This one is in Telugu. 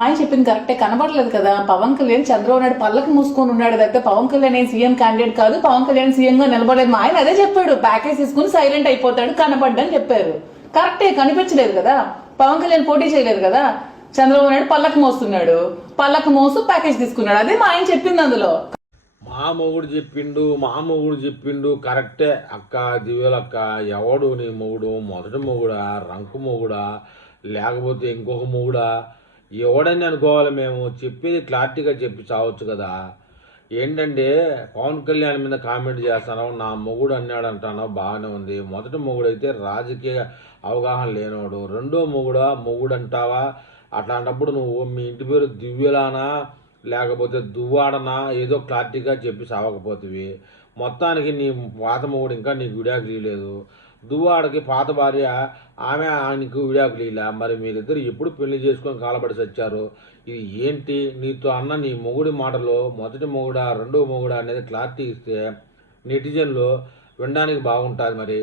ఆయన చెప్పింది కరెక్టే, కనబడలేదు కదా. పవన్ కళ్యాణ్ చంద్రబాబు నాయుడు పళ్ళకి మూసుకొని ఉన్నాడు తప్పితే పవన్ కళ్యాణ్ ఏం సీఎం క్యాండిడేట్ కాదు, పవన్ కళ్యాణ్ సీఎం గా నిలబడలేదు. మా ఆయన అదే చెప్పాడు, ప్యాకేజ్ తీసుకుని సైలెంట్ అయిపోతాడు, కనబడ్డని చెప్పారు. కరెక్టే, కనిపించలేదు కదా. పవన్ కళ్యాణ్ పోటీ చేయలేదు కదా. చంద్రబాబు నాయుడు పళ్ళకి మోస్తున్నాడు, పళ్ళకి మోసు ప్యాకేజ్ తీసుకున్నాడు. అదే మా ఆయన చెప్పింది అందులో. మా మొగుడు చెప్పిండు కరెక్టే అక్క, దివ్యలక్క. ఎవడు నీ మొగుడు? మొదటి మొగుడా, రంకు మొగుడా, లేకపోతే ఇంకొక మొగుడా? ఎవడని అనుకోవాలి మేము? చెప్పేది క్లారిటీగా చెప్పి చావచ్చు కదా. ఏంటంటే పవన్ కళ్యాణ్ మీద కామెంట్ చేస్తాను, నా మొగుడు అన్నాడు అంటాను, బాగానే ఉంది. మొదటి మొగుడు అయితే రాజకీయ అవగాహన లేనివాడు. రెండో మొగుడు అంటావా? అట్లాంటప్పుడు నువ్వు మీ ఇంటి పేరు దివ్యలానా లేకపోతే దువ్వాడనా ఏదో క్లారిటీగా చెప్పి సావకపోతుంది. మొత్తానికి నీ పాత మొగుడు ఇంకా నీకు విడాకులు ఇవ్వలేదు. దువ్వాడకి పాత భార్య, ఆమె ఆయనకు విడాకులు ఇలా. మరి మీరిద్దరు ఎప్పుడు పెళ్లి చేసుకొని కాలబడి చచ్చారు? ఇది ఏంటి? నీతో అన్న నీ మొగుడి మాటలో మొదటి మొగుడా రెండో మొగుడా అనేది క్లారిటీ ఇస్తే నెటిజన్లు వినడానికి బాగుంటుంది. మరి